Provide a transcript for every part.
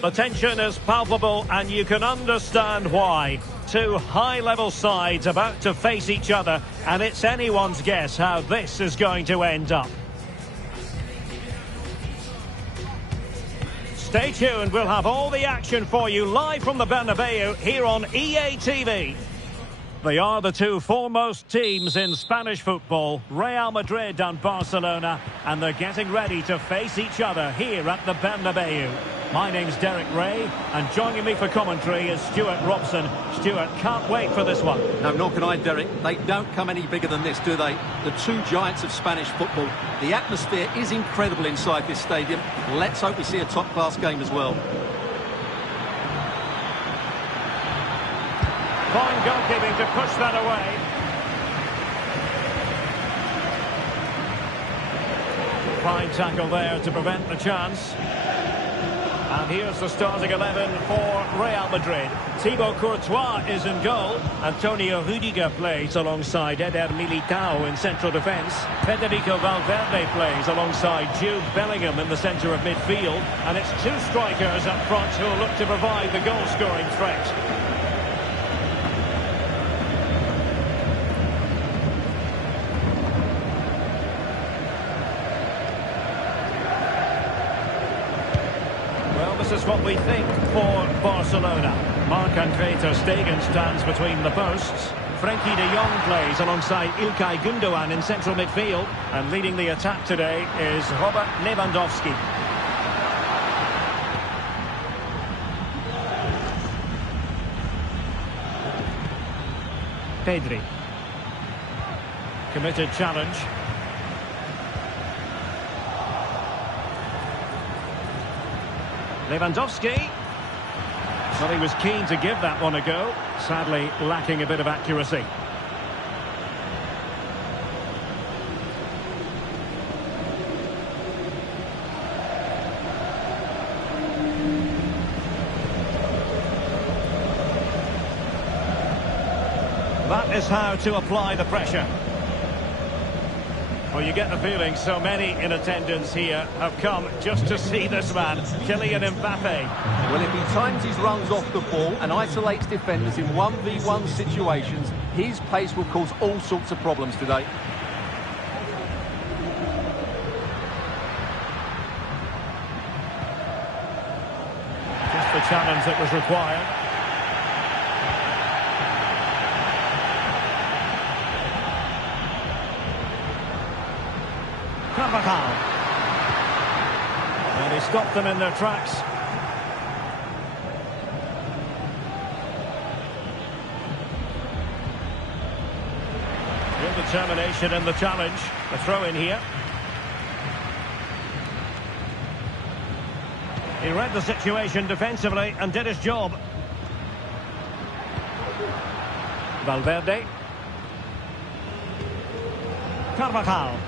The tension is palpable and you can understand why. Two high-level sides about to face each other, and it's anyone's guess how this is going to end up. Stay tuned, we'll have all the action for you live from the Bernabeu here on EA TV. They are the two foremost teams in Spanish football, Real Madrid and Barcelona, and they're getting ready to face each other here at the Bernabeu. My name's Derek Ray, and joining me for commentary is Stuart Robson. Stuart, can't wait for this one. No, nor can I, Derek. They don't come any bigger than this, do they? The two giants of Spanish football. The atmosphere is incredible inside this stadium. Let's hope we see a top-class game as well. Fine goalkeeping to push that away. Fine tackle there to prevent the chance. And here's the starting 11 for Real Madrid. Thibaut Courtois is in goal. Antonio Rudiger plays alongside Eder Militao in central defence. Federico Valverde plays alongside Jude Bellingham in the centre of midfield. And it's two strikers up front who will look to provide the goal-scoring threat. This is what we think for Barcelona. Marc-Andre ter Stegen stands between the posts. Frenkie de Jong plays alongside Ilkay Gundogan in central midfield. And leading the attack today is Robert Lewandowski. Pedri. Committed challenge. Lewandowski. Well, he was keen to give that one a go. Sadly, lacking a bit of accuracy. That is how to apply the pressure. Well, you get the feeling so many in attendance here have come just to see this man, Kylian Mbappe. Well, if he times his runs off the ball and isolates defenders in 1v1 situations, his pace will cause all sorts of problems today. Just the challenge that was required. And he stopped them in their tracks. Good determination in the challenge. A throw in here. He read the situation defensively and did his job. Valverde. Carvajal.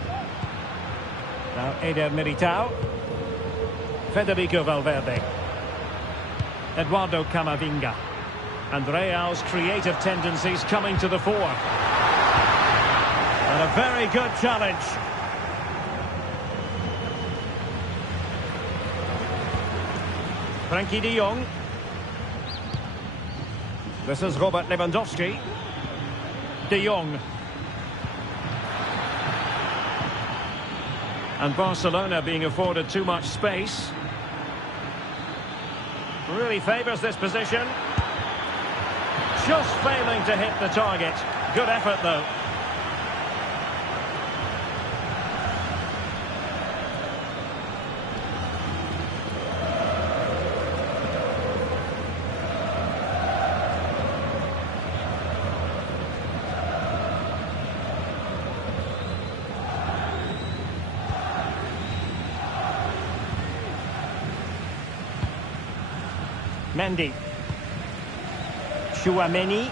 Now Eder Militao. Federico Valverde. Eduardo Camavinga. And Real's creative tendencies coming to the fore. And a very good challenge. Frenkie de Jong. This is Robert Lewandowski. De Jong. And Barcelona being afforded too much space. Really favours this position. Just failing to hit the target. Good effort though. Mendy. Chouameni.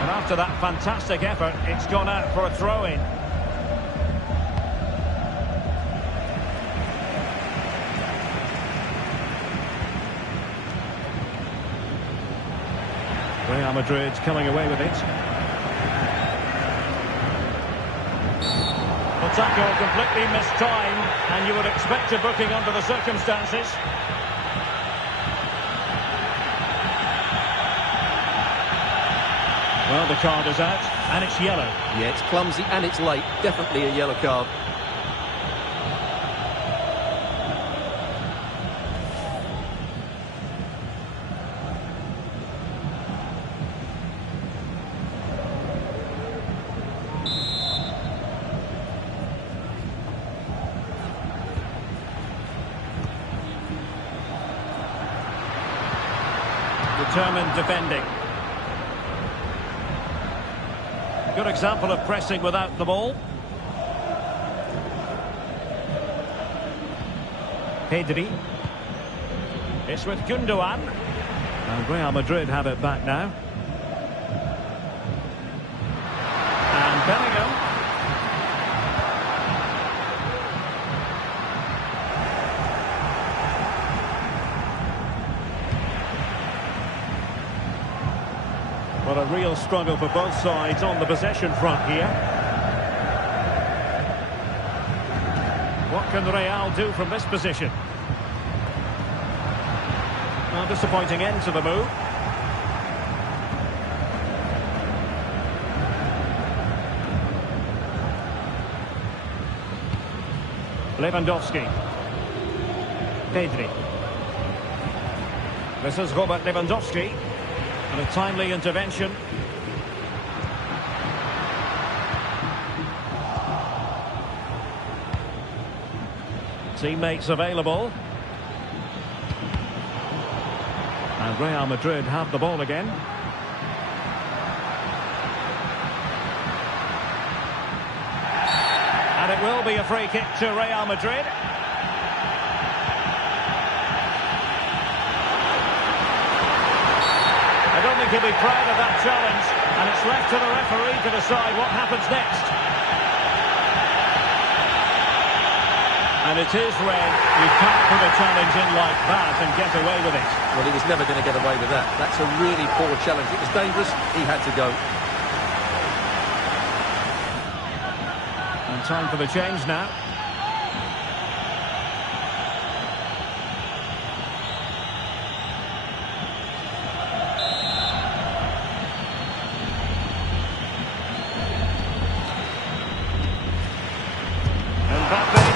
And after that fantastic effort, it's gone out for a throw-in. Real Madrid coming away with it. tackle completely mistimed, and you would expect a booking under the circumstances. Well, the card is out, and it's yellow. Yeah, it's clumsy and it's late. Definitely a yellow card. Determined defending. Good example of pressing without the ball. Pedri. It's with Gundogan. And Real Madrid have it back now. And Bellingham. Well, a real struggle for both sides on the possession front here. What can Real do from this position? Well, disappointing end to the move. Lewandowski. Pedri. This is Robert Lewandowski. And a timely intervention. Teammates available. And Real Madrid have the ball again. And it will be a free kick to Real Madrid. I don't think he'll be proud of that challenge, and it's left to the referee to decide what happens next. And it is red. You can't put a challenge in like that and get away with it. Well, he was never going to get away with that. That's a really poor challenge. It was dangerous. He had to go. And time for the change now.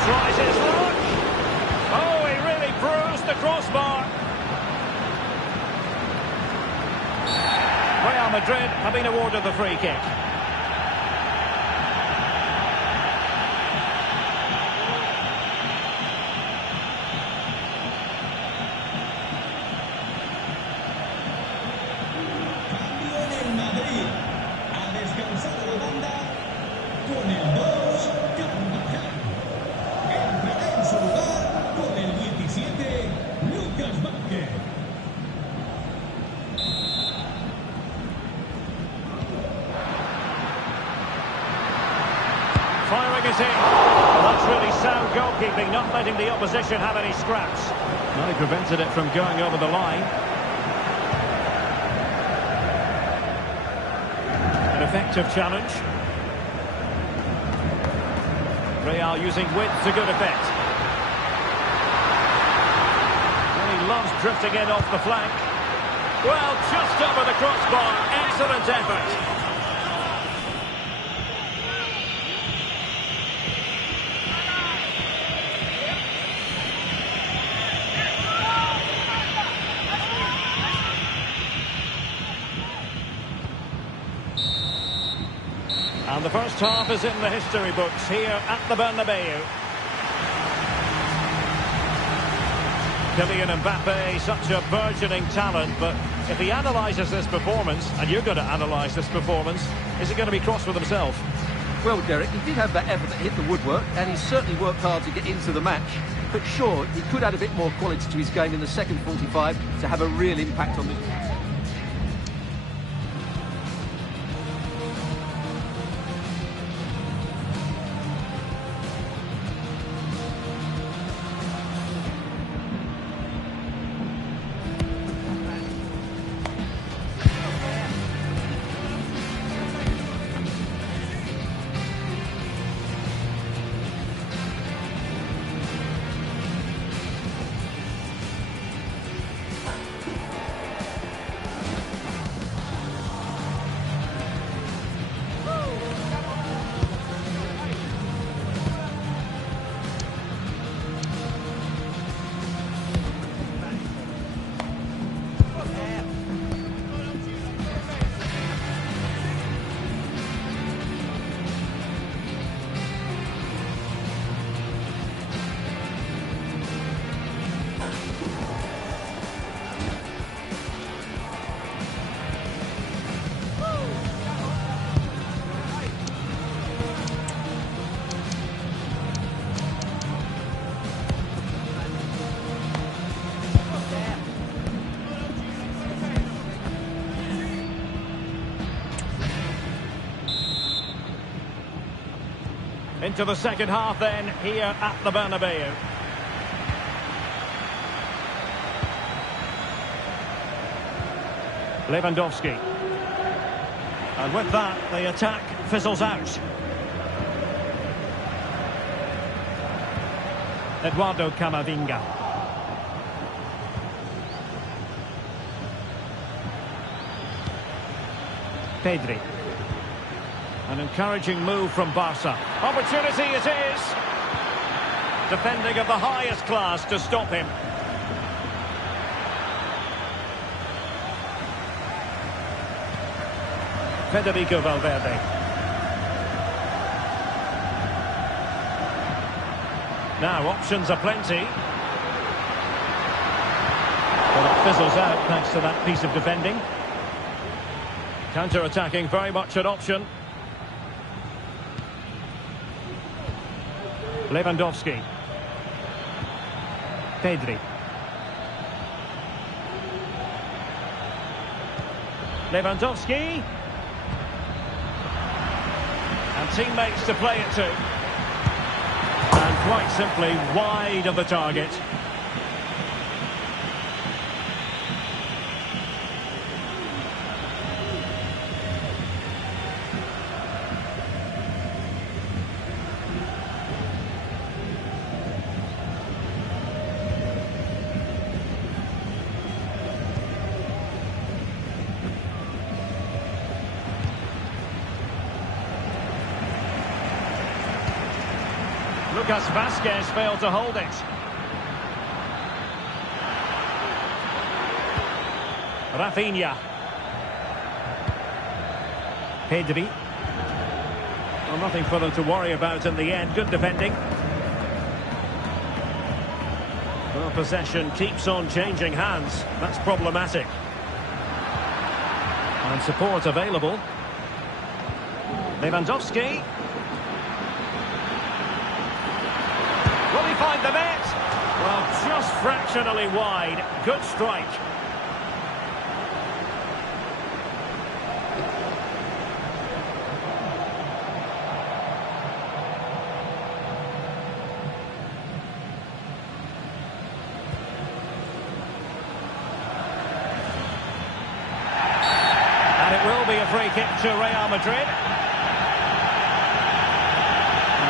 Tries his luck. Oh, he really bruised the crossbar. Real Madrid have been awarded the free kick. Cambio en el Madrid. Ha descansado la banda con el 2, Carvajal. Entrará en su lugar con el 17, Lucas Vázquez. Firing it in. Well, that's really sound goalkeeping, not letting the opposition have any scraps. Well, he prevented it from going over the line. An effective challenge. Real using width to good effect. Well, he loves drifting in off the flank. Well, just over the crossbar. Excellent effort. And the first half is in the history books here at the Bernabeu. Kylian Mbappe, such a burgeoning talent, but if he analyses this performance, and you're going to analyse this performance, is he going to be cross with himself? Well, Derek, he did have that effort that hit the woodwork, and he certainly worked hard to get into the match. But sure, he could add a bit more quality to his game in the second 45 to have a real impact on this. Into the second half then, here at the Bernabeu. Lewandowski. And with that, the attack fizzles out. Eduardo Camavinga. Pedri. An encouraging move from Barca. Opportunity it is. Defending of the highest class to stop him. Federico Valverde. Now, options are plenty. But it fizzles out thanks to that piece of defending. Counter-attacking, very much an option. Lewandowski. Pedri. Lewandowski. And teammates to play it to. And quite simply wide of the target. Lucas Vazquez failed to hold it. Rafinha. Pedri. Well, nothing for them to worry about in the end. Good defending. Well, possession keeps on changing hands. That's problematic. And support available. Lewandowski. Will he find the net? Well, just fractionally wide. Good strike. And it will be a free kick to Real Madrid.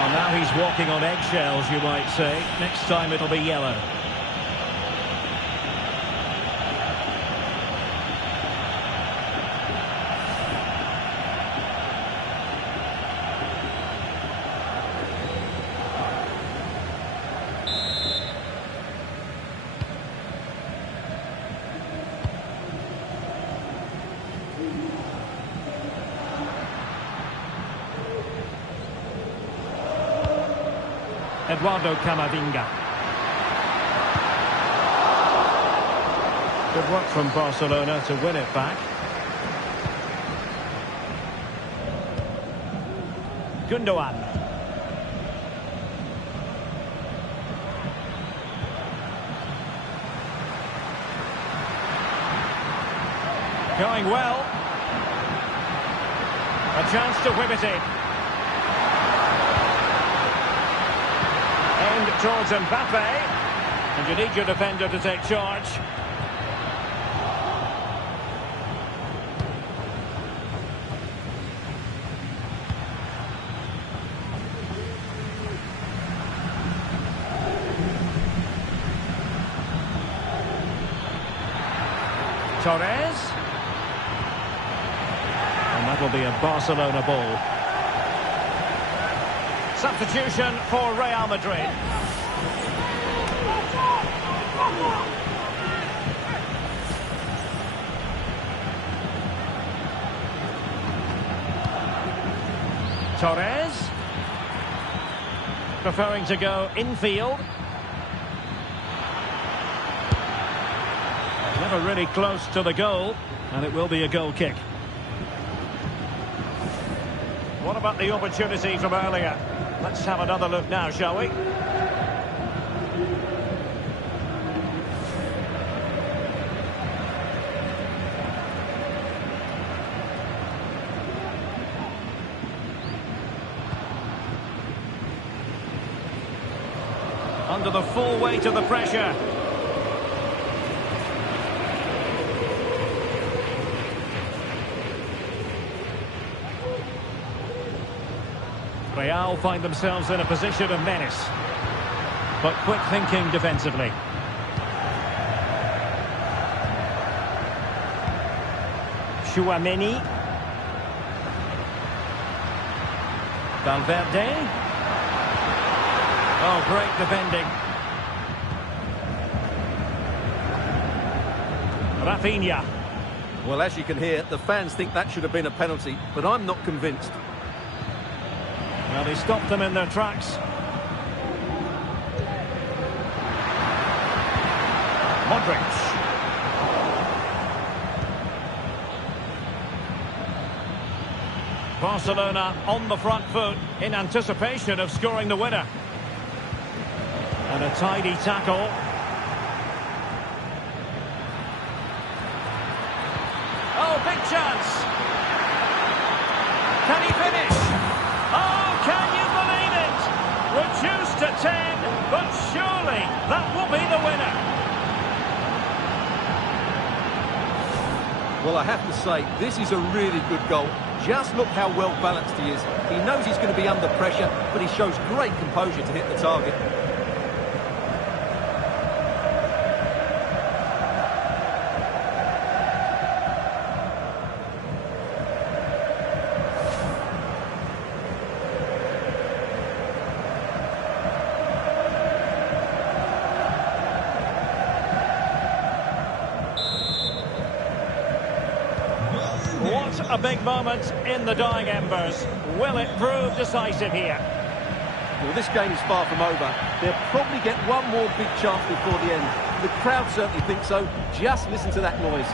Now he's walking on eggshells, you might say. Next time it'll be yellow. Eduardo Camavinga. Good work from Barcelona to win it back. Gundogan. Going well. A chance to whip it in. Towards Mbappe, and you need your defender to take charge. Torres, and that will be a Barcelona ball. Substitution for Real Madrid. Torres preferring to go infield. Never really close to the goal, and it will be a goal kick. What about the opportunity from earlier? Let's have another look now, shall we? Under the full weight of the pressure. Real find themselves in a position of menace. But quick thinking defensively. Chouameni. Valverde. Oh, great defending. Rafinha. Well, as you can hear, the fans think that should have been a penalty, but I'm not convinced. Well, he stopped them in their tracks. Modric. Barcelona on the front foot in anticipation of scoring the winner. And a tidy tackle. Oh, big chance. Can he finish? Oh, can you believe it? Reduced to 10, but surely that will be the winner. Well, I have to say, this is a really good goal. Just look how well balanced he is. He knows he's going to be under pressure, but he shows great composure to hit the target. What a big moment in the dying embers. Will it prove decisive here? Well, this game is far from over. They'll probably get one more big chance before the end. The crowd certainly think so. Just listen to that noise.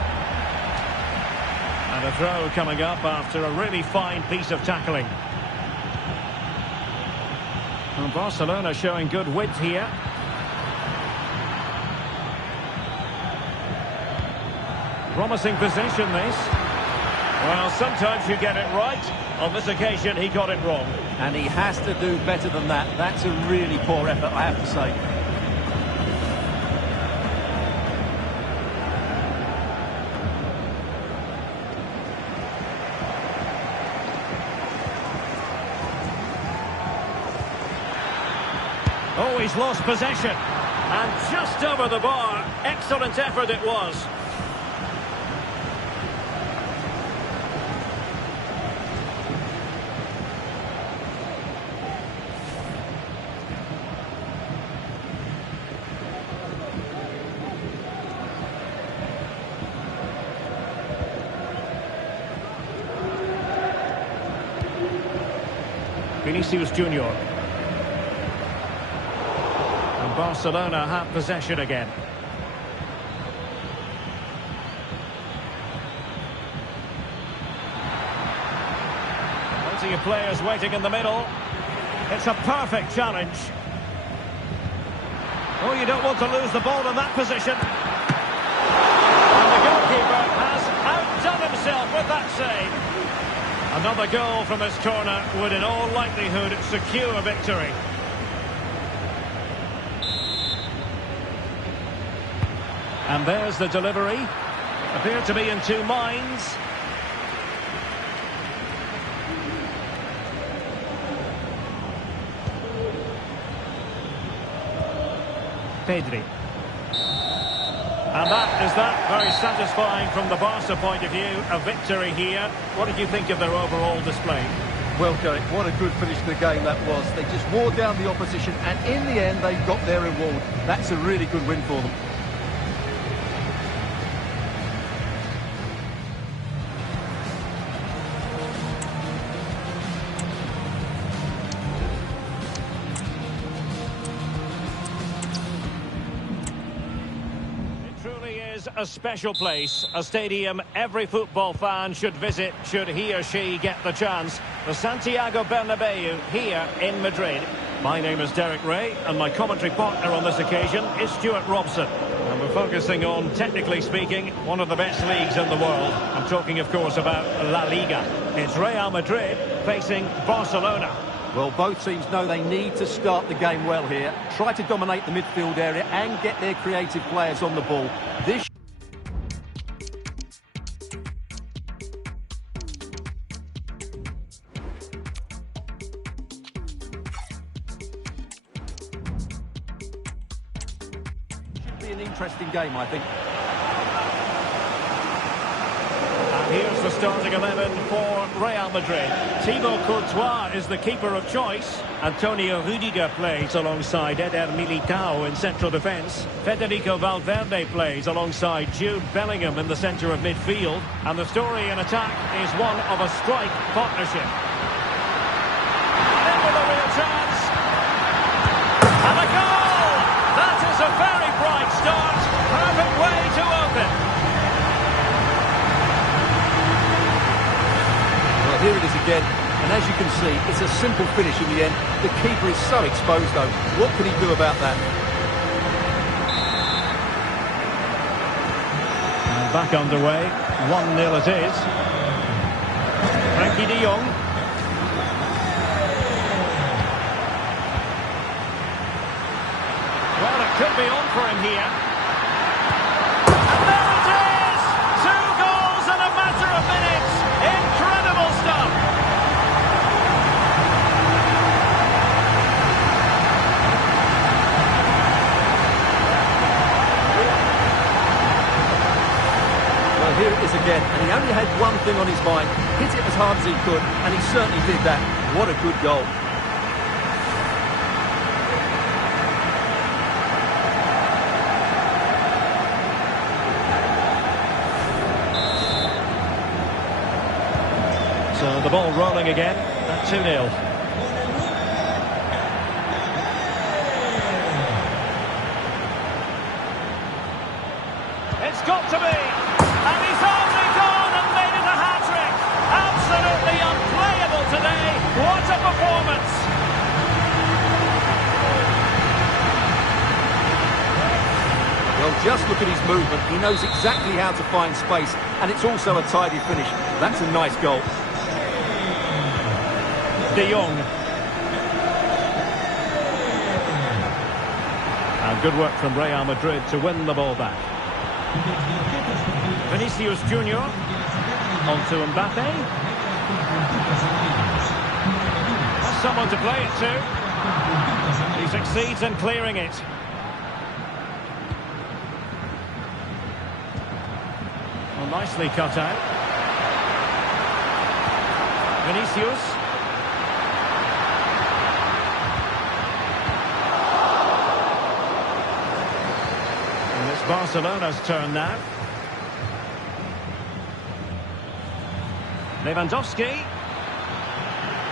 And a throw coming up after a really fine piece of tackling. And Barcelona showing good width here. Promising position, this. Well, sometimes you get it right. On this occasion, he got it wrong. And he has to do better than that. That's a really poor effort, I have to say. Oh, he's lost possession. And just over the bar. Excellent effort it was. Vinicius Junior. And Barcelona have possession again. Plenty of players waiting in the middle. It's a perfect challenge. Oh, you don't want to lose the ball in that position. And the goalkeeper has outdone himself with that save. Another goal from this corner would in all likelihood secure victory. And there's the delivery. Appear to be in two minds. Pedri. And that is that. Very satisfying from the Barca point of view. A victory here. What did you think of their overall display? Well, Derek, what a good finish to the game that was. They just wore down the opposition, and in the end, they got their reward. That's a really good win for them. A special place, a stadium every football fan should visit should he or she get the chance. The Santiago Bernabeu here in Madrid. My name is Derek Ray and my commentary partner on this occasion is Stuart Robson. And we're focusing on, technically speaking, one of the best leagues in the world. I'm talking, of course, about La Liga. It's Real Madrid facing Barcelona. Well, both teams know they need to start the game well here. Try to dominate the midfield area and get their creative players on the ball. This should be an interesting game, I think. Here's the starting 11 for Real Madrid. Thibaut Courtois is the keeper of choice. Antonio Rudiger plays alongside Eder Militao in central defence. Federico Valverde plays alongside Jude Bellingham in the centre of midfield. And the story in attack is one of a strike partnership. In with a real chance. And a goal! That is a very bright start. Perfect way to open. Here it is again, and as you can see, it's a simple finish in the end. The keeper is so exposed, though. What can he do about that? And back underway. 1-0 it is. Frankie de Jong. Well, it could be on for him here. And there it is! 2 goals in a matter of minutes. Incredible stuff. Well, here it is again, and he only had one thing on his mind. Hit it as hard as he could, and he certainly did that. What a good goal. So the ball rolling again at 2-0. It's got to be! And he's only gone and made it a hat-trick! Absolutely unplayable today! What a performance! Well, just look at his movement. He knows exactly how to find space, and it's also a tidy finish. That's a nice goal. De Jong. And good work from Real Madrid to win the ball back. Vinicius Junior. On to Mbappe. Has someone to play it to. He succeeds in clearing it. Well, nicely cut out. Vinicius. Barcelona's turn now. Lewandowski.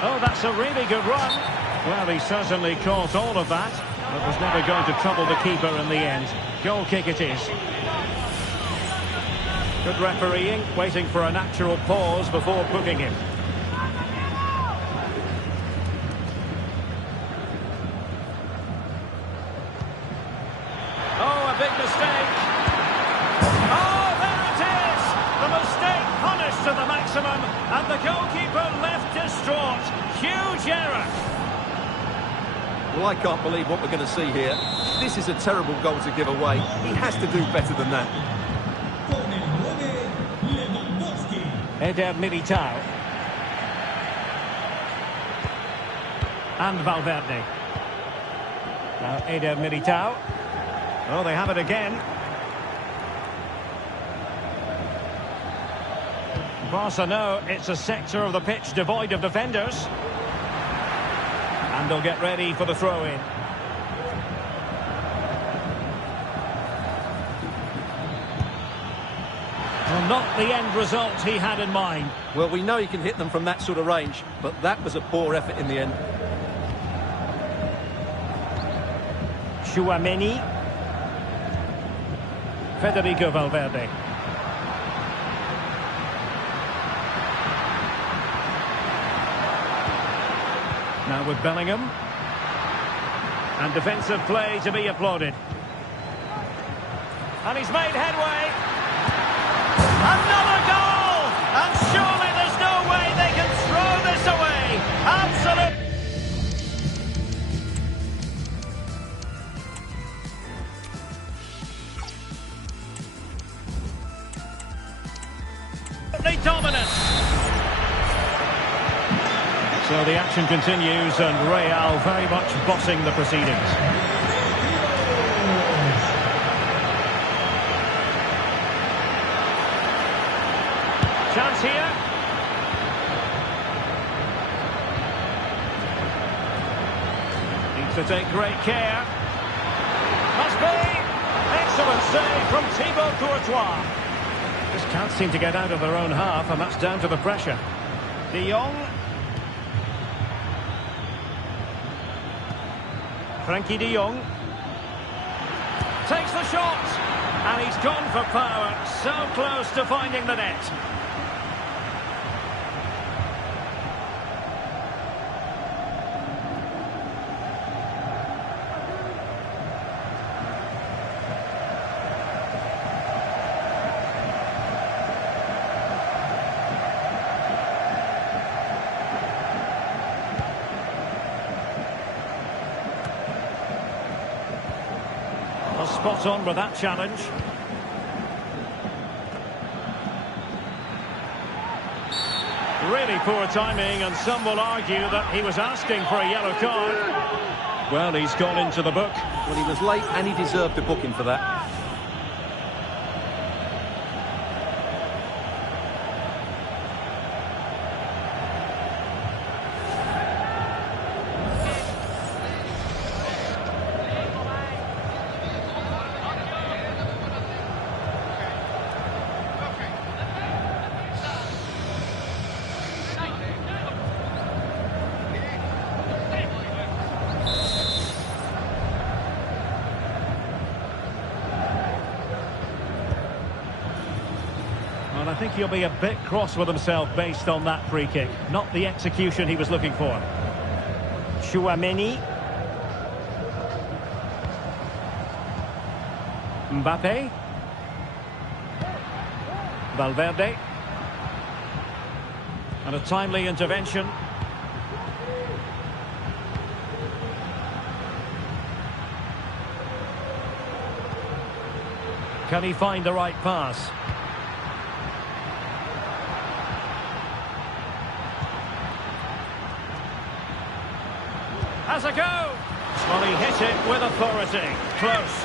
Oh, that's a really good run. Well, he certainly caught all of that, but was never going to trouble the keeper in the end. Goal kick it is. Good refereeing, waiting for a natural pause before booking him. Big mistake. Oh, there it is! The mistake punished to the maximum, and the goalkeeper left distraught. Huge error. Well, I can't believe what we're going to see here. This is a terrible goal to give away. He has to do better than that. Eder Militao. And Valverde. Now Eder Militao. Oh, they have it again. Barca know it's a sector of the pitch devoid of defenders. And they'll get ready for the throw-in. Well, not the end result he had in mind. Well, we know he can hit them from that sort of range, but that was a poor effort in the end. Tchouaméni. Federico Valverde. Now with Bellingham. And defensive play to be applauded. And he's made headway. Another goal! And surely there's no way they can throw this away. Absolute. dominant. So the action continues and Real very much bossing the proceedings. Chance here. Needs to take great care. Must be. Excellent save from Thibaut Courtois. Just can't seem to get out of their own half, and that's down to the pressure. De Jong. Frankie de Jong. Takes the shot. And he's gone for power. So close to finding the net. Spot on with that challenge. Really poor timing, and some will argue that he was asking for a yellow card. Well, he's gone into the book. Well, he was late and he deserved a booking for that. And I think he'll be a bit cross with himself based on that free kick. Not the execution he was looking for. Tchouaméni. Mbappe. Valverde. And a timely intervention. Can he find the right pass? Has a go. Well, he hit it with authority. Close.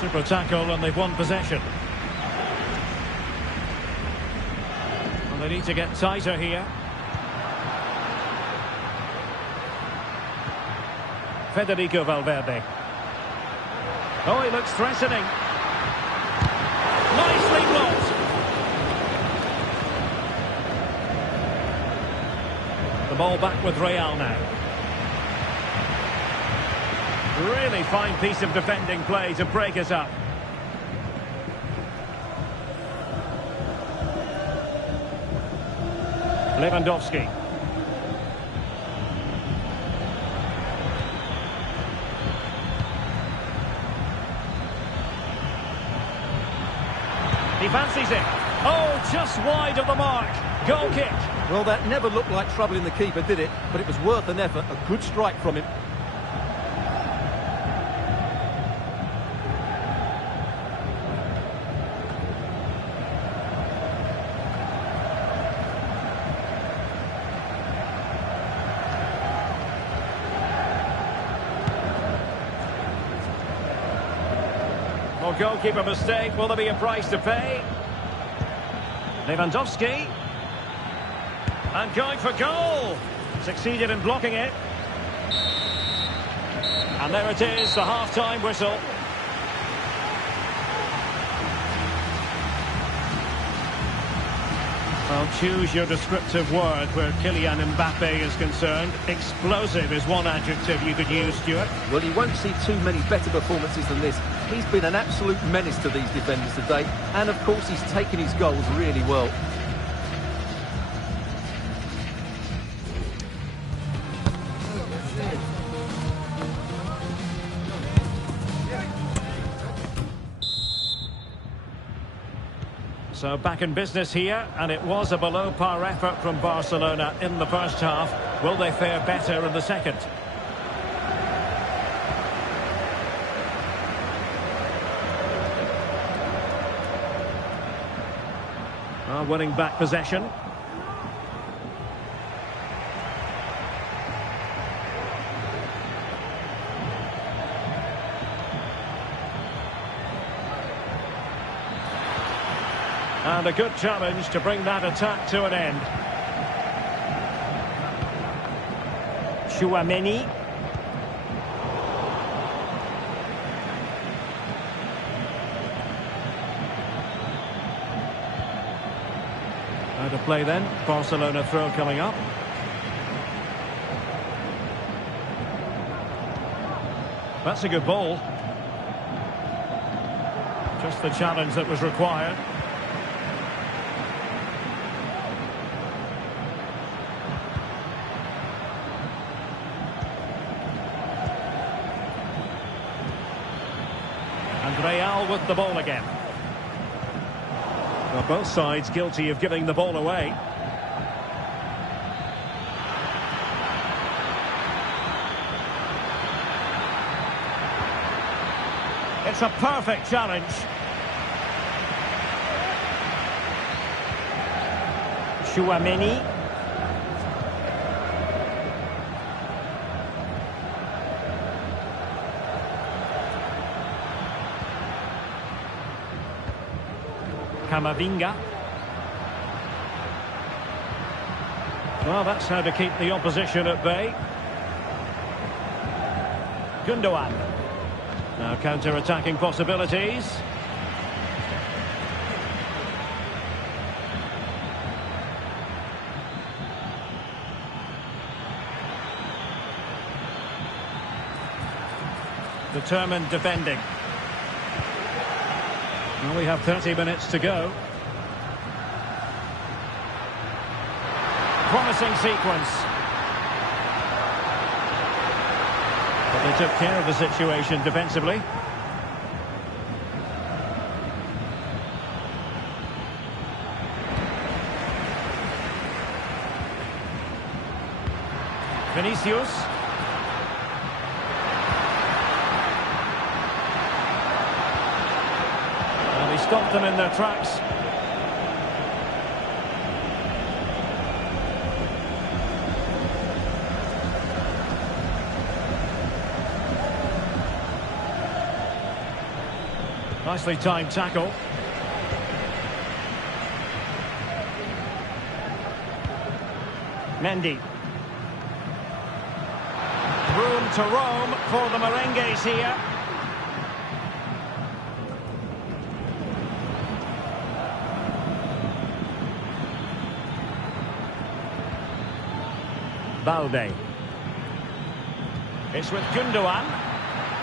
Super tackle, and they've won possession. They need to get tighter here. Federico Valverde. Oh, he looks threatening. Nicely blocked. The ball back with Real now. Really fine piece of defending play to break us up. Lewandowski. He fancies it. Oh, just wide of the mark. Goal kick. Well, that never looked like troubling the keeper, did it? But it was worth an effort. A good strike from him. Well, goalkeeper mistake. Will there be a price to pay? Lewandowski. And going for goal. Succeeded in blocking it. And there it is, the half-time whistle. Well, choose your descriptive word where Kylian Mbappe is concerned. Explosive is one adjective you could use, Stuart. Well, you won't see too many better performances than this. He's been an absolute menace to these defenders today. And, of course, he's taken his goals really well. So back in business here, and it was a below-par effort from Barcelona in the first half. Will they fare better in the second? Winning back possession. And a good challenge to bring that attack to an end. Chouameni. How to play then. Barcelona throw coming up. That's a good ball. Just the challenge that was required. And Real with the ball again. Well, both sides guilty of giving the ball away. It's a perfect challenge. Chouameni. Camavinga. Well, that's how to keep the opposition at bay. Gundogan. Now counter-attacking possibilities. Determined defending. Well, we have 30 minutes to go. Promising sequence. But they took care of the situation defensively. Vinicius. Well, he stopped them in their tracks. Nicely timed tackle. Mendy. Room to roam for the Merengues here. Balde. It's with Gundogan.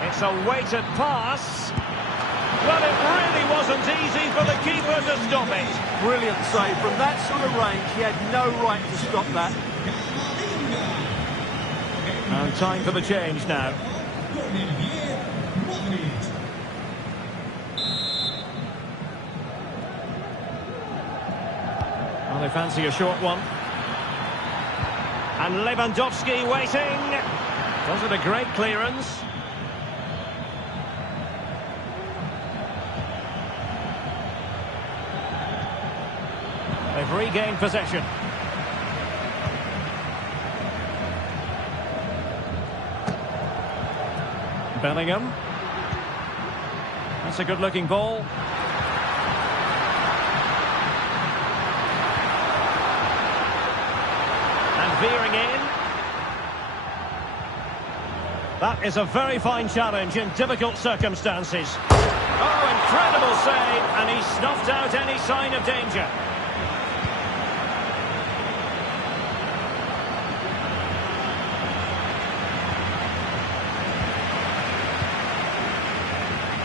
It's a weighted pass. Well, it really wasn't easy for the keeper to stop it. Brilliant save. From that sort of range, he had no right to stop that. And time for the change now. Well, they fancy a short one. And Lewandowski waiting. Wasn't a great clearance. They've regained possession. Bellingham. That's a good-looking ball. And veering in. That is a very fine challenge in difficult circumstances. Oh, incredible save, and he snuffed out any sign of danger.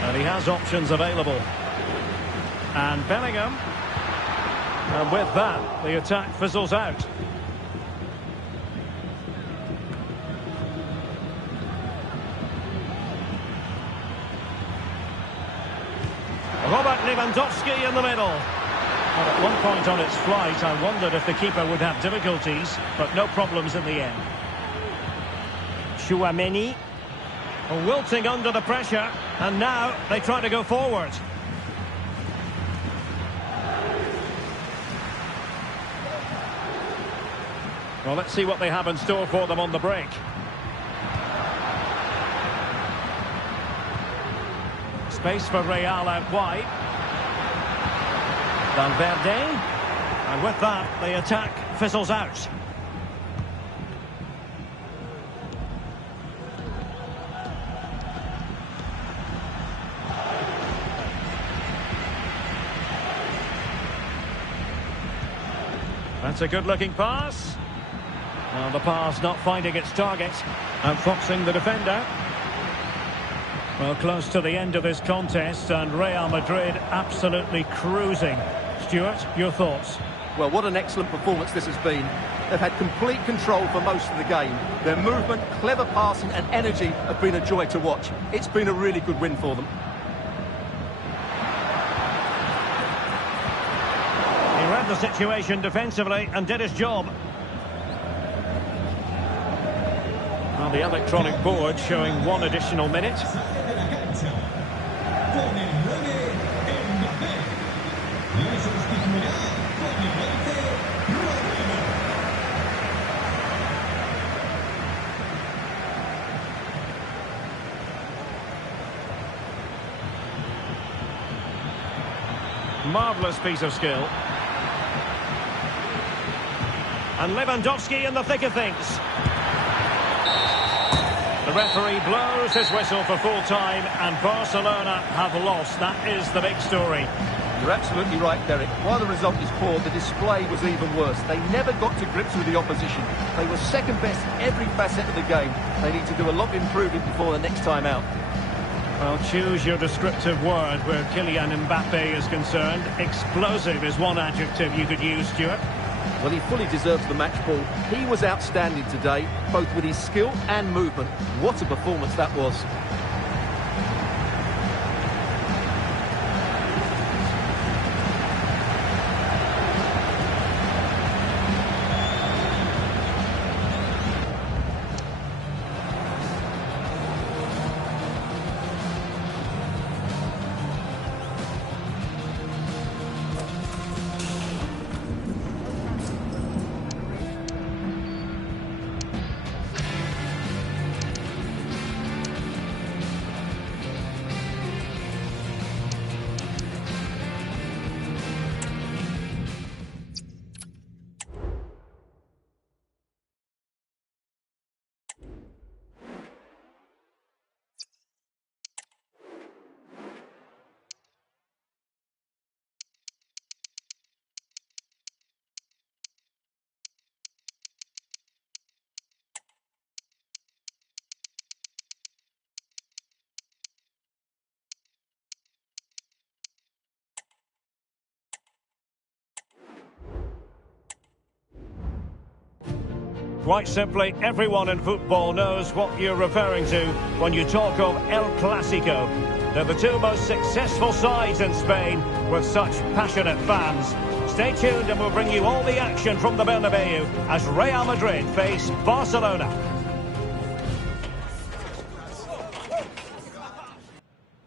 And he has options available. And Bellingham. And with that, the attack fizzles out. Robert Lewandowski in the middle. Well, at one point on its flight, I wondered if the keeper would have difficulties, but no problems in the end. Chouameni. Wilting under the pressure, and now they try to go forward. Well, let's see what they have in store for them on the break. Space for Real out wide. Valverde. And with that, the attack fizzles out. That's a good-looking pass. Well, the pass not finding its target. Outfoxing the defender. Well, close to the end of this contest, and Real Madrid absolutely cruising. Stuart, your thoughts? Well, what an excellent performance this has been. They've had complete control for most of the game. Their movement, clever passing and energy have been a joy to watch. It's been a really good win for them. He read the situation defensively and did his job. Well, the electronic board showing 1 additional minute. Marvellous piece of skill. And Lewandowski in the thick of things. The referee blows his whistle for full time, and Barcelona have lost. That is the big story. You're absolutely right, Derek. While the result is poor, the display was even worse. They never got to grips with the opposition. They were second best every facet of the game. They need to do a lot of improving before the next time out. Well, choose your descriptive word where Kylian Mbappe is concerned. Explosive is one adjective you could use, Stuart. Well, he fully deserves the match ball. He was outstanding today, both with his skill and movement. What a performance that was. Quite simply, everyone in football knows what you're referring to when you talk of El Clásico. They're the two most successful sides in Spain with such passionate fans. Stay tuned and we'll bring you all the action from the Bernabeu as Real Madrid face Barcelona.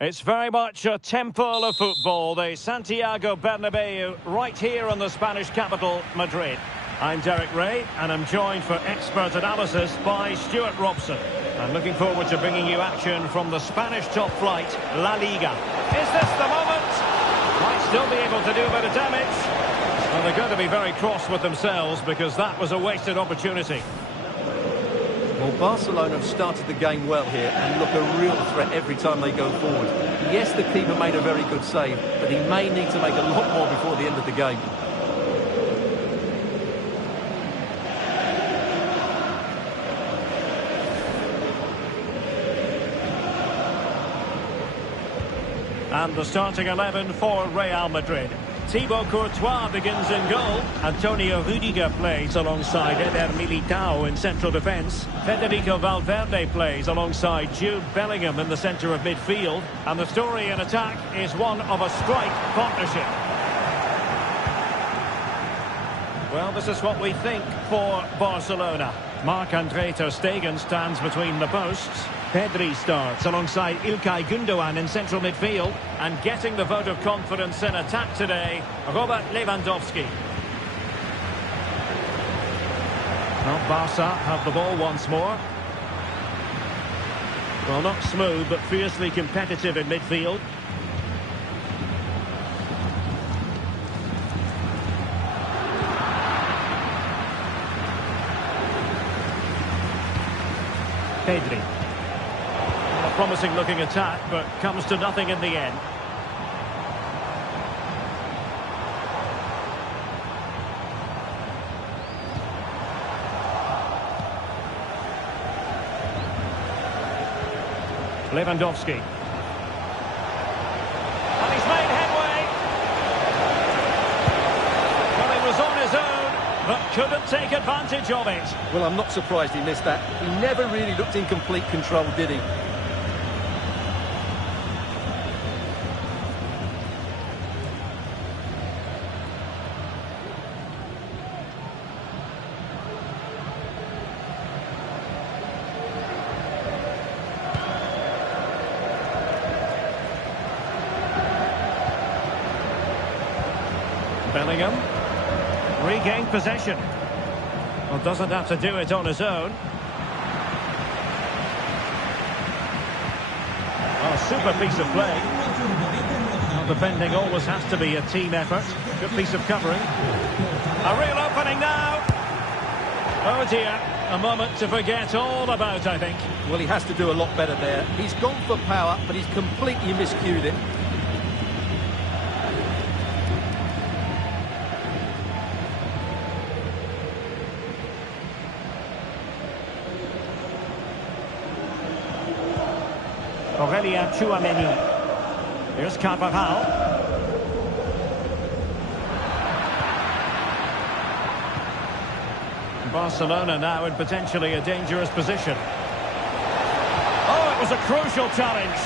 It's very much a temple of football, the Santiago Bernabeu, right here in the Spanish capital, Madrid. I'm Derek Ray, and I'm joined for expert analysis by Stuart Robson. I'm looking forward to bringing you action from the Spanish top flight, La Liga. Is this the moment? Might still be able to do a bit of damage. Well, they're going to be very cross with themselves because that was a wasted opportunity. Well, Barcelona have started the game well here and look a real threat every time they go forward. Yes, the keeper made a very good save, but he may need to make a lot more before the end of the game. And the starting 11 for Real Madrid. Thibaut Courtois begins in goal. Antonio Rüdiger plays alongside Eder Militao in central defence. Federico Valverde plays alongside Jude Bellingham in the centre of midfield. And the story in attack is one of a strike partnership. Well, this is what we think for Barcelona. Marc-Andre ter Stegen stands between the posts. Pedri starts alongside İlkay Gündoğan in central midfield. And getting the vote of confidence in attack today, Robert Lewandowski. Well, Barca have the ball once more. Well, not smooth, but fiercely competitive in midfield. Pedri. A promising looking attack, but comes to nothing in the end. Lewandowski. And he's made headway. Well, he was on his own, but couldn't take advantage of it. Well, I'm not surprised he missed that. He never really looked in complete control, did he? Bellingham. Regained possession. Well, doesn't have to do it on his own. Oh, super piece of play. Well, defending always has to be a team effort. Good piece of covering. A real opening now. Oh dear, a moment to forget all about, I think. Well, he has to do a lot better there. He's gone for power, but he's completely miscued it. Aurélien Tchouameni. Here's Carvajal. Barcelona now in potentially a dangerous position. Oh, it was a crucial challenge.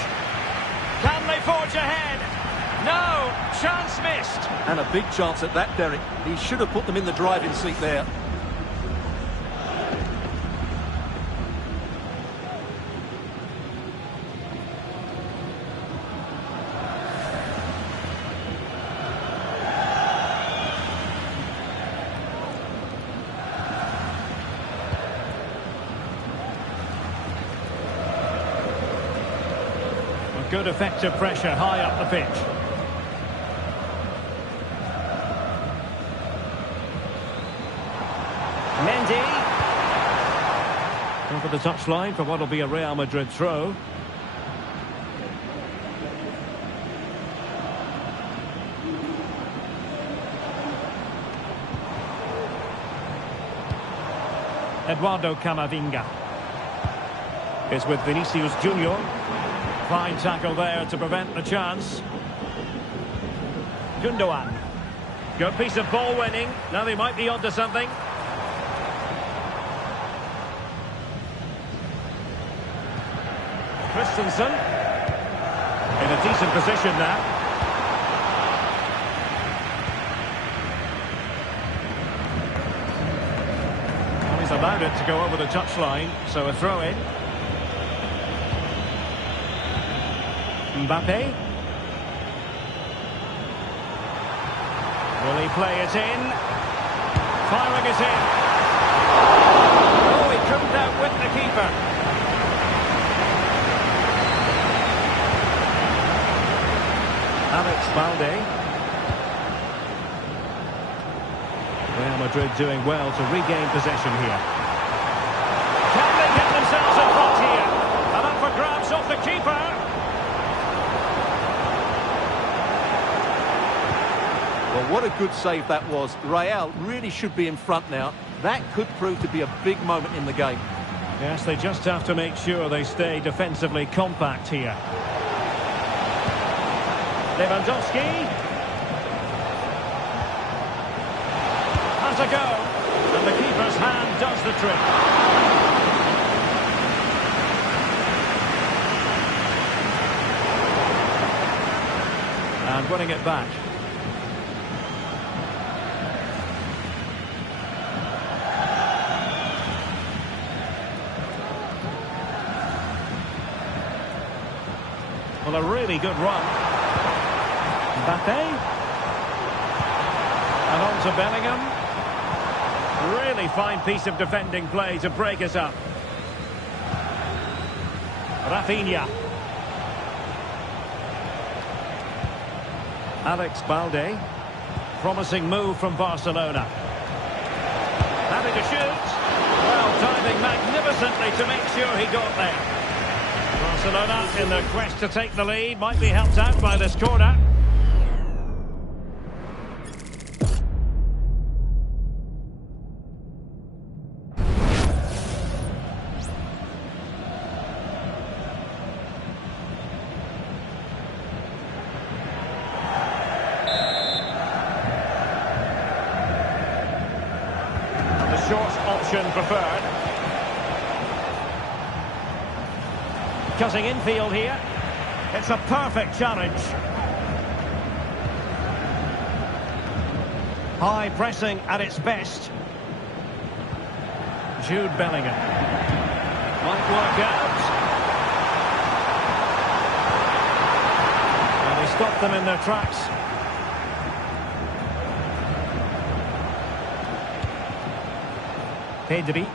Can they forge ahead? No, chance missed. And a big chance at that, Derek. He should have put them in the driving seat there. Good effective pressure high up the pitch. Mendy. Over the touchline for what will be a Real Madrid throw. Eduardo Camavinga is with Vinicius Junior. Fine tackle there to prevent the chance. Gündoğan. Good piece of ball winning. Now they might be onto something. Christensen. In a decent position now. Well, he's allowed it to go over the touchline, so a throw in. Mbappe. Will he play it in? Firing it in. Oh, he couldn't outwit the keeper. Alex Balde. Real Madrid doing well to regain possession here. Can they get themselves a front here? And up for grabs off the keeper. Well, what a good save that was. Real really should be in front now. That could prove to be a big moment in the game. Yes, they just have to make sure they stay defensively compact here. Lewandowski. Has a go. And the keeper's hand does the trick. And winning it back. Well, a really good run. Mbappe. And on to Bellingham. Really fine piece of defending play to break us up. Rafinha. Alex Balde. Promising move from Barcelona. Having to shoot. Well, diving magnificently to make sure he got there. Barcelona, in their quest to take the lead, might be helped out by this corner. The short option preferred. Cutting infield here. It's a perfect challenge. High pressing at its best. Jude Bellingham. Might work out. And they stopped them in their tracks. Pedri.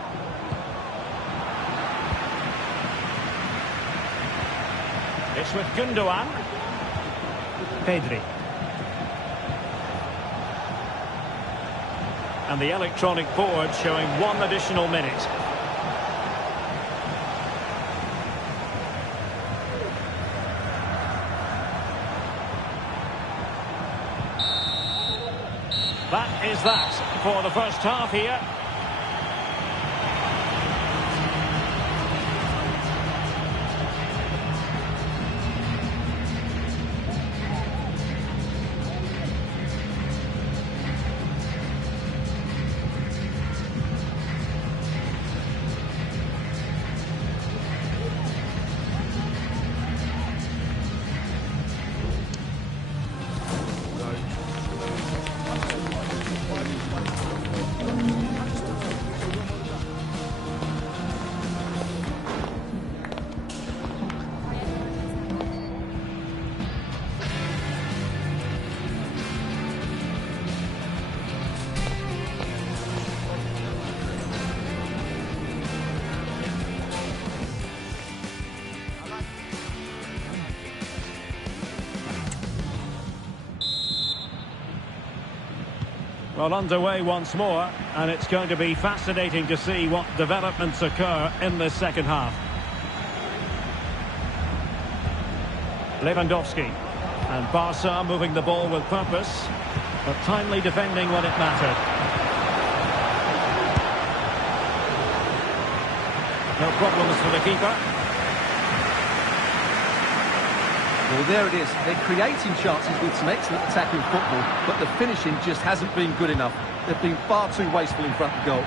It's with Gundogan. Pedri. And the electronic board showing 1 additional minute. That is that for the first half here. Well, underway once more, and it's going to be fascinating to see what developments occur in this second half. Lewandowski. And Barca moving the ball with purpose, but timely defending when it mattered. No problems for the keeper. Well, there it is. They're creating chances with some excellent attacking football, but the finishing just hasn't been good enough. They've been far too wasteful in front of goal.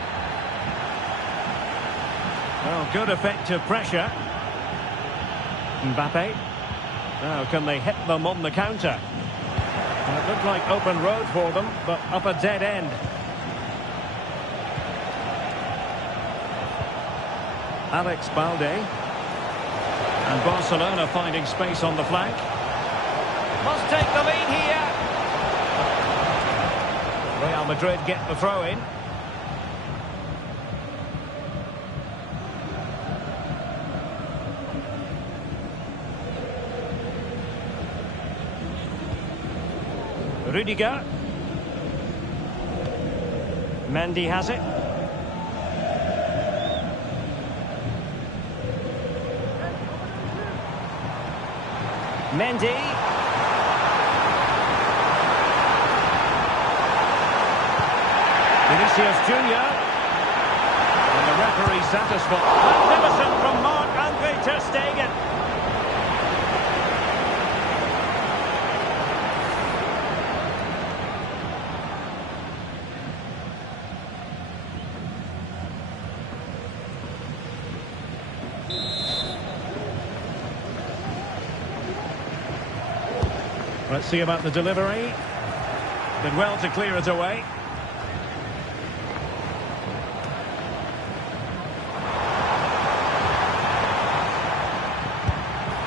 Well, good effective pressure. Mbappe. Now, can they hit them on the counter? Well, it looked like open road for them, but up a dead end. Alex Balde. And Barcelona finding space on the flank. Must take the lead here. Real Madrid get the throw in. Rudiger. Mendy has it. Mendy. Vinicius Junior. And the referee satisfied. Magnificent from Marc-Andre ter Stegen. Let's see about the delivery. Did well to clear it away.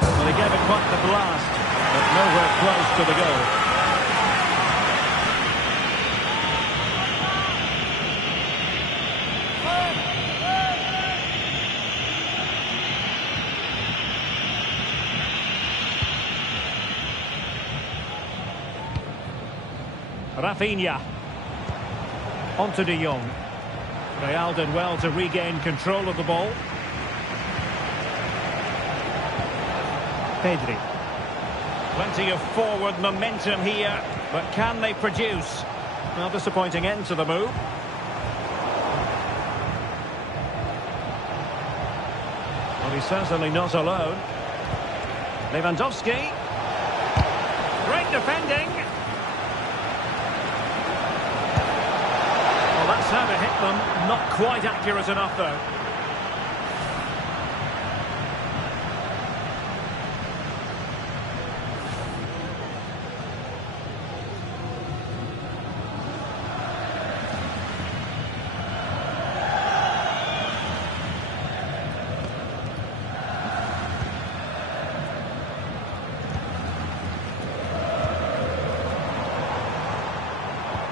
Well, he gave it quite the blast, but nowhere close to the goal. Rafinha. Onto De Jong. Real did well to regain control of the ball. Pedri. Plenty of forward momentum here, but can they produce? Well, disappointing end to the move. Well, he's certainly not alone. Lewandowski. Great defending. Well, that's how to hit them. Not quite accurate enough, though.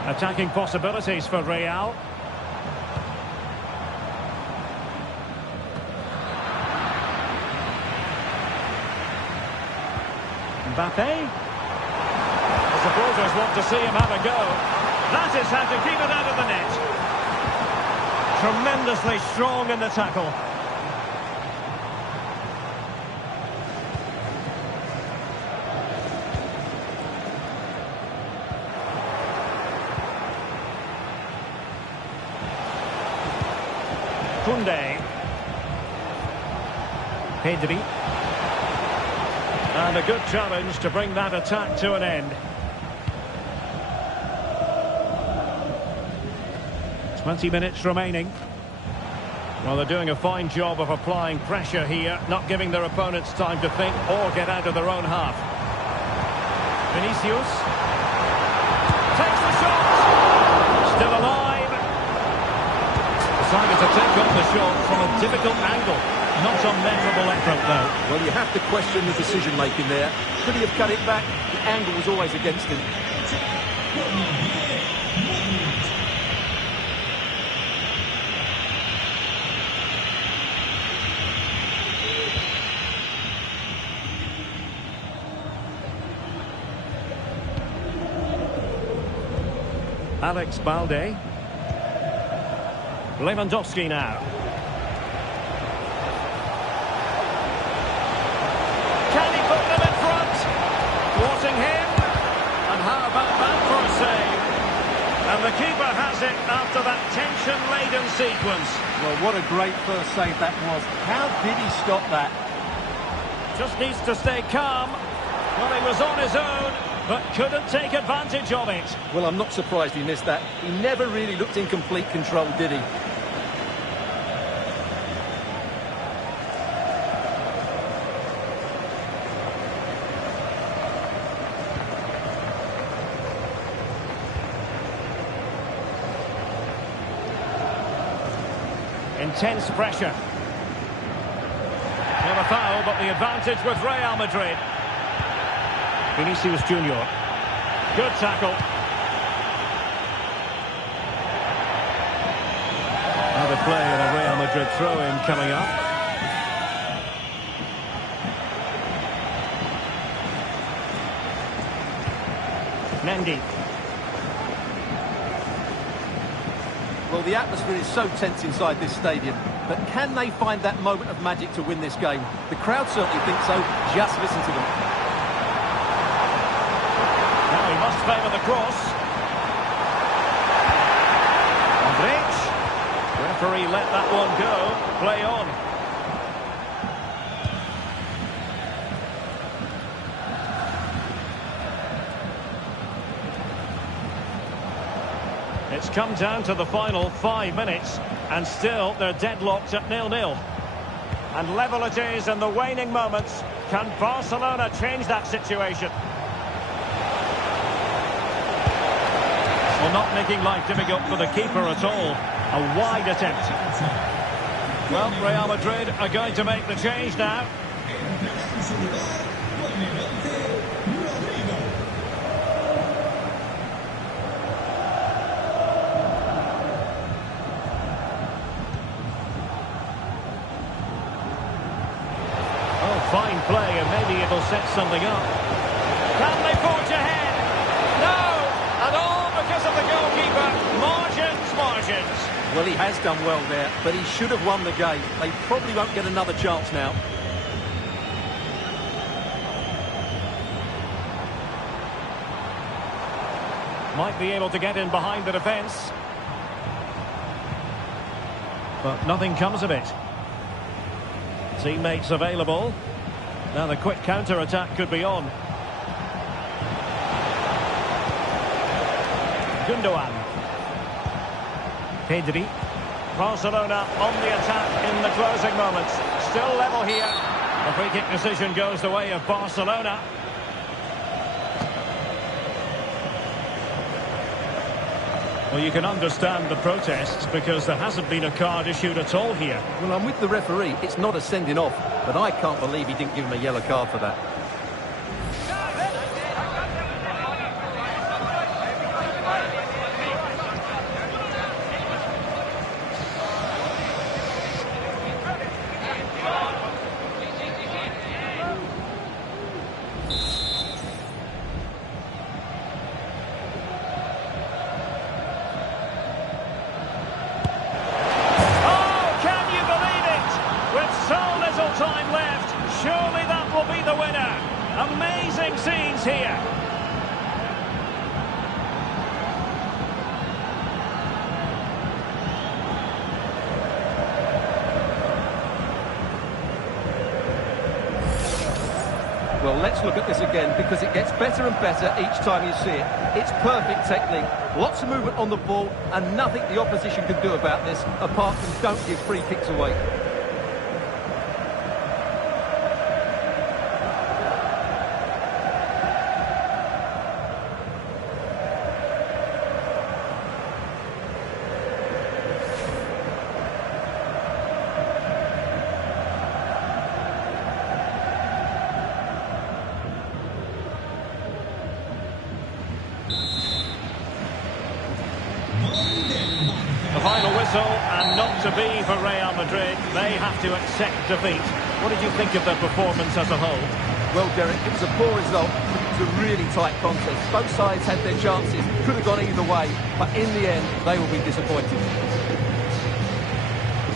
Attacking possibilities for Real. Mbappe. The supporters want to see him have a go. That is how to keep it out of the net. Tremendously strong in the tackle. Koundé. Pedri. And a good challenge to bring that attack to an end. 20 minutes remaining. Well, they're doing a fine job of applying pressure here, not giving their opponents time to think or get out of their own half. Vinicius. Takes the shot. Still alive. Decided to take on the shot from a difficult angle. Not a memorable effort, though. Well, you have to question the decision-making there. Could he have cut it back? The angle was always against him. Alex Balde. Lewandowski now. Can he put them in front? Thwarting him. And how about that for a save? And the keeper has it after that tension-laden sequence. Well, what a great first save that was. How did he stop that? Just needs to stay calm. Well, he was on his own, but couldn't take advantage of it. Well, I'm not surprised he missed that. He never really looked in complete control, did he? Intense pressure. Not a foul, but the advantage with Real Madrid. Vinicius Junior. Good tackle. Another play and a Real Madrid throw-in coming up. Mendy. Well, the atmosphere is so tense inside this stadium, but can they find that moment of magic to win this game? The crowd certainly think so. Just listen to them. Now he must favour the cross. Madrid. Referee let that one go. Play on. It's come down to the final 5 minutes, and still they're deadlocked at 0-0. And level it is in the waning moments. Can Barcelona change that situation? Well, not making life difficult for the keeper at all. A wide attempt. Well, Real Madrid are going to make the change now. el 11, Rodrigo. Oh, fine play, and maybe it'll set something up. Can they forge ahead? No! And all because of the goalkeeper. Margins. Well, he has done well there, but he should have won the game. They probably won't get another chance now. Might be able to get in behind the defence. But nothing comes of it. Teammates available. Now the quick counter-attack could be on. Gundogan. Pedri. Barcelona on the attack in the closing moments. Still level here. The free kick decision goes the way of Barcelona. Well, you can understand the protests because there hasn't been a card issued at all here. Well, I'm with the referee. It's not a sending off, but I can't believe he didn't give him a yellow card for that. Time left. Surely that will be the winner. Amazing scenes here. Well, let's look at this again because it gets better and better each time you see it. It's perfect technique, lots of movement on the ball, and nothing the opposition can do about this apart from don't give free kicks away. The final whistle, and not to be for Real Madrid. They have to accept defeat. What did you think of their performance as a whole? Well, Derek, it was a poor result. It was a really tight contest. Both sides had their chances, could have gone either way, but in the end, they will be disappointed.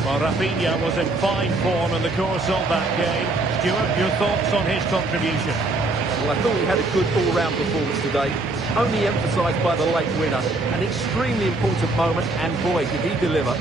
Well, Rafinha was in fine form in the course of that game. Stuart, your thoughts on his contribution? Well, I thought he had a good all-round performance today. Only emphasised by the late winner. An extremely important moment, and boy, did he deliver.